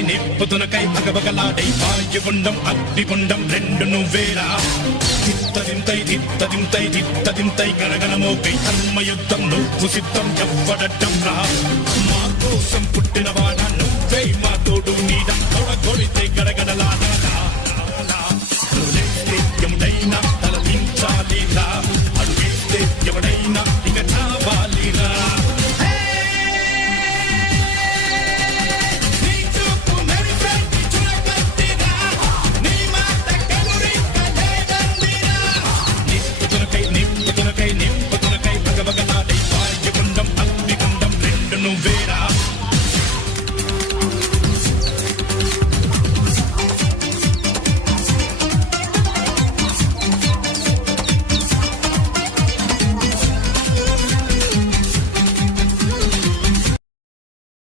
నిప్పుతునకై భగభగలాడై వాయుగుండం అగ్నిగుండం రెండు నువ్వేరా తిత్తదింతై గణగణమోకై ధర్మయుద్ధం నువ్వు సిద్ధం ఎవ్వడట్టం రా మా కోసం పుట్టినవాడా నువ్వే మా తోడు నీడ తొడగొడితే గడగడలాడా